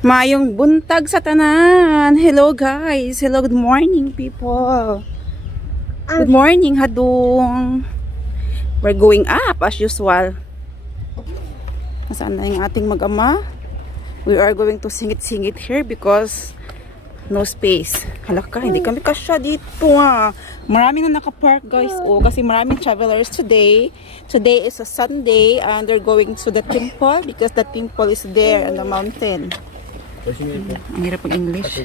Mayong buntag sa tanan. Hello guys. Hello, good morning people. Good morning hadung. We're going up as usual. Nasaan na yung ating mag-ama? We are going to singit-singit here because no space. Halaka, hindi kami kasya dito ah. Maraming na nakapark guys. Oh, kasi maraming travelers today. Today is a Sunday and they're going to the temple because the temple is there on the mountain. Ang hirap ng English.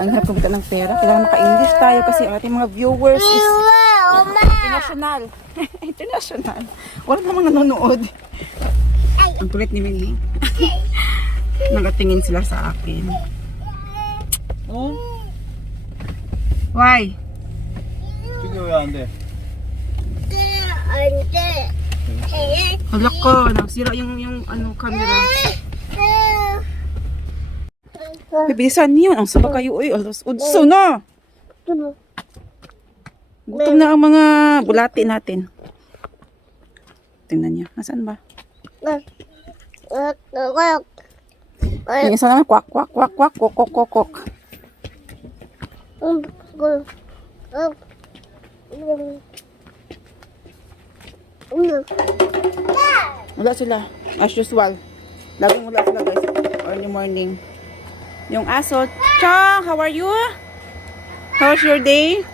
Ang hirap kumita ng pera. Kailangan maka-English tayo kasi ating mga viewers is international. International. Wala namang nanonood. Ang kulit ni Minnie. Nagatingin sila sa akin. Oh? Why? Sige, wala ande. Hala ko, nagsira yung ano, camera. Bibilisan niyo. Ang saba kayo, uy. Alas, udso na. Gutom na ang mga bulati natin. Tingnan niya. Nasaan ba? Yung isa naman, kwak, kwak, kwak, kwak, kok, kok, kok, kok. Wala sila. As usual. Laging wala sila guys. Early morning. Yung aso. Chong, how are you? How's your day?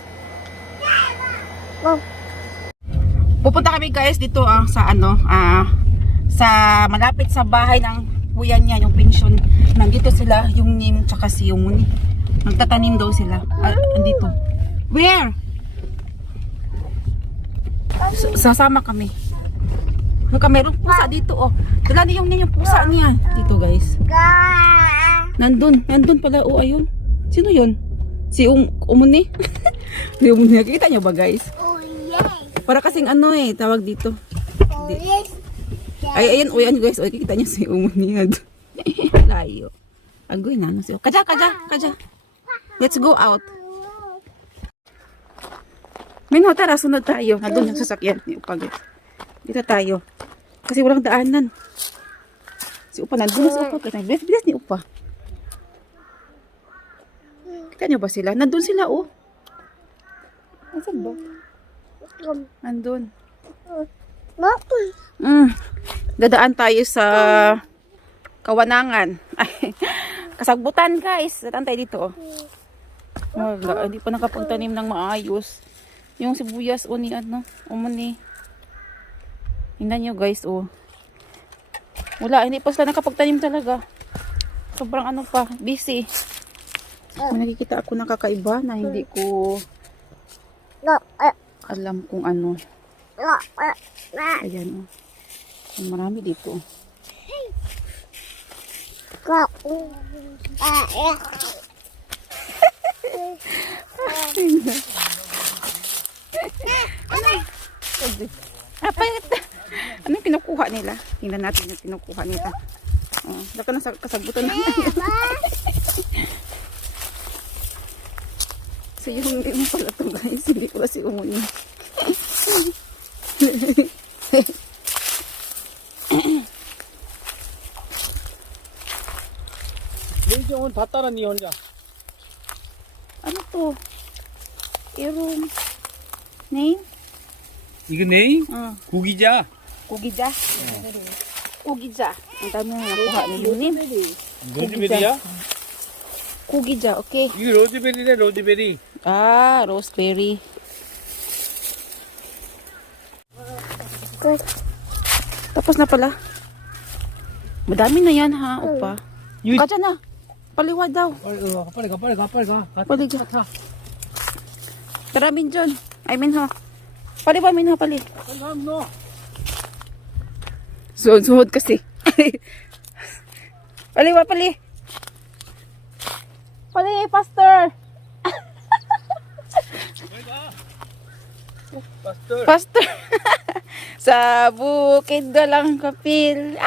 Pupunta kami guys dito sa ano, sa malapit sa bahay ng kuya niya, yung pension. Nandito sila, yung Nim tsaka si Yumuni. Nagtatanim daw sila. Andito. Where? Sasama kami. Mayroong pusa dito oh. Dala niyo yung pusa niya. Dito guys. Nandun pala oh, ayun. Sino yun? Si Umuni? Si Umuni. Nakikita niyo ba guys? Para kasing ano tawag dito. Ay, ayan, ayan guys. O, kikita niyo si Umuni. Layo. Agoy na. Kaja. Let's go out. Minho, tara, sunod tayo. Nandun yung sasakyan ni Upa. Dito tayo. Kasi walang daanan. Si Upa, nandun na si Upa. Bilis ni Upa. Kita niyo ba sila? Nandun sila, oh. Nasaan ba? Nandun. Dadaan tayo sa Kawanangan. Ay, kasagbutan, guys. Dadaan tayo dito, oh. Wala, hindi pa nakapagtanim ng maayos. Yung sibuyas o ni ano, umuni. Tingnan nyo guys, oh. Wala, hindi pa sila nakapagtanim talaga. Sobrang ano pa, busy. May nakikita ako ng kakaiba na hindi ko alam kung ano. Ayan, oh. Marami dito. Anong kinukuha nila? Tingnan natin yung kinukuha nila. Oh, laka na sa kasagbutan na. So yung pala ito guys, hindi ko kasi umuni. 여기 오늘 다 따라 니 혼자. Ano to? Irum. Name? 이거 네임? Kugija. 고기자. Kugija. Ang dami na nakuha ni Yunim. 로즈베리야? Kugija, okay. 이거 로즈베리네 로즈베리. Rosemary. Tapos na pala. Madami na yan ha, Upa. Kadya na. Paliwa daw. 빨리 가. Pali ka. Tara, Minjon. I mean ha. Paliwa, Minho, pali. 너. Suhod kasi. Paliwa, pali. Pali, pastor. Pastor. Sa bukid dalang kapil.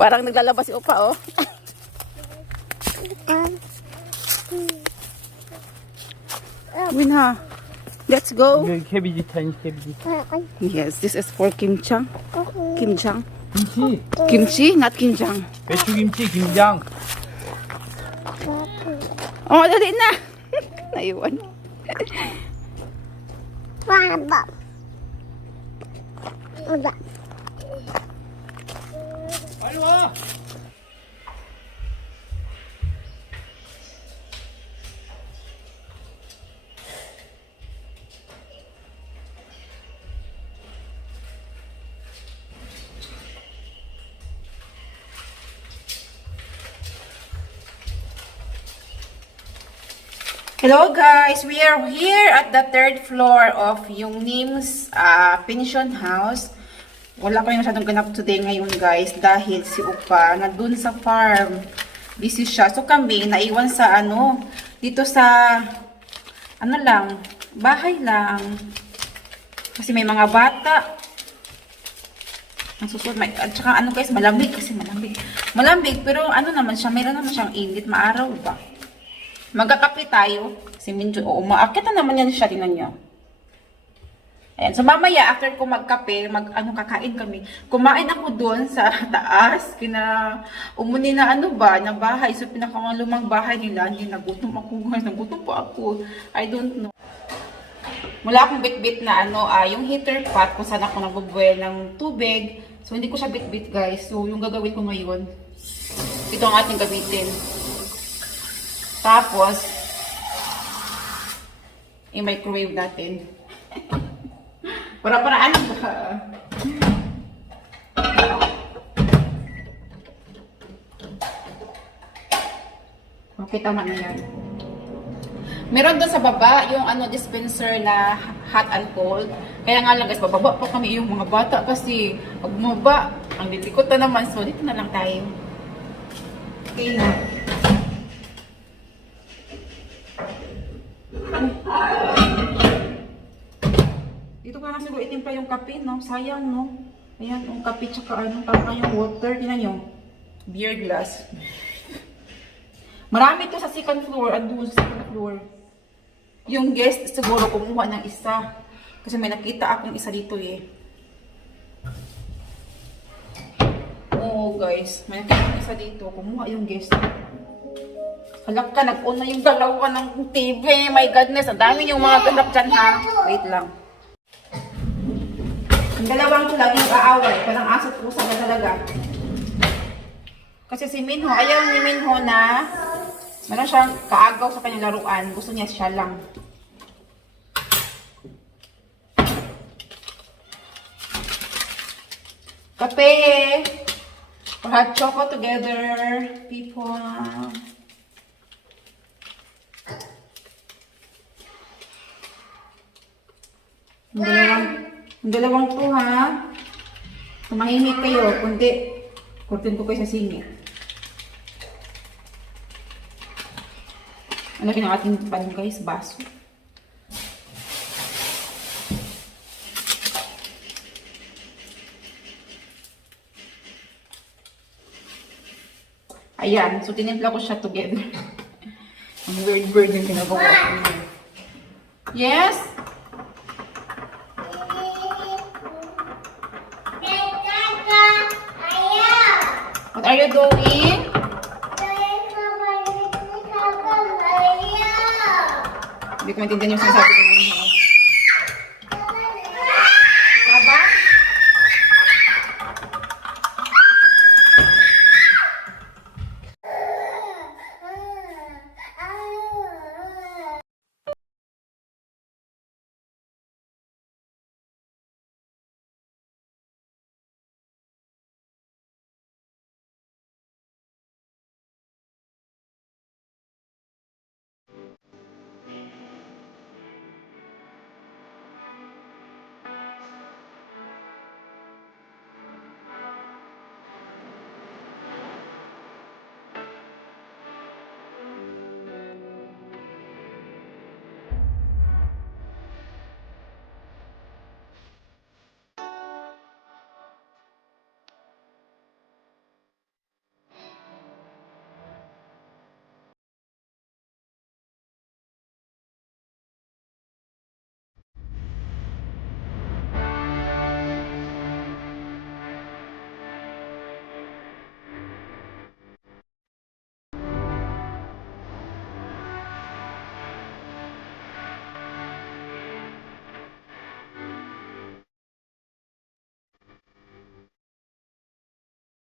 Parang naglalabas si Upa, oh. Minha, let's go. 이거 캐비지 타임 캐비지. Yes, this is for Kim Chang. Kim Chang. 김치. Kimchi, not kimjang. 배추김치, 김장. Oh, dali na. Naiwan. 빨리 와. Hello guys, we are here at the third floor of yung Nim's pension house. Wala kami masyadong ganap today ngayon guys dahil si Upa nandun sa farm. Busy siya. So kami naiwan sa dito sa bahay lang. Kasi may mga bata. Ang susunod, at saka guys, malamig kasi malamig. Malamig pero naman siya, meron naman siyang init, maaraw ba? Magkakape tayo. Si Minjo, umaakit na naman yan siya, tingnan niyo. Ayan, so mamaya, after ko magkape, kakain kami. Kumain ako doon sa taas, umuni na na bahay. So, pinakalumang bahay nila, hindi nagutom ako, guys. Nagutom po ako. I don't know. Wala akong bit-bit na yung heater pot, kung saan ako nagbubuel ng tubig. So, hindi ko siya bit-bit, guys. So, yung gagawin ko ngayon, ito ang ating gamitin. Tapos, i-microwave natin. Para-paraan ba? Okay, tama na yan. Meron doon sa baba yung dispenser na hot and cold. Kaya nga lang guys, bababa pa kami yung mga bata kasi pag bumaba, ang lilikot na naman. So, dito na lang tayo. Okay na. Dito ko na siguro itimpla yung kape, no? Sayang, no? Ayan, yung kape tsaka parang yung water. Tingnan nyo. Beer glass. Marami to sa second floor. Andun sa second floor. Yung guest siguro kumuha ng isa. Kasi may nakita akong isa dito eh. Oo guys, may nakita akong isa dito. Kumuha yung guest. Halak ka, nag-on na yung dalawa ng TV. My goodness, ang dami yung mga ganap dyan ha. Wait lang. Ang dalawang ko laging aaway. Parang aso pusa na talaga. Kasi si Minho, ayaw ni Minho na meron siyang kaagaw sa kanyang laruan. Gusto niya siya lang. Kape! For hot chocolate together, people. Ang dalawang to ha. Tumahimik kayo, kundi kurtin ko kayo sa singit. Ano ng ating pan guys, baso. Ayan, so tinimpla ko siya together. Ang weird yung ginagawa ko. Yes? What are you doing? Hindi ko maintindihan yung sinasabi ko.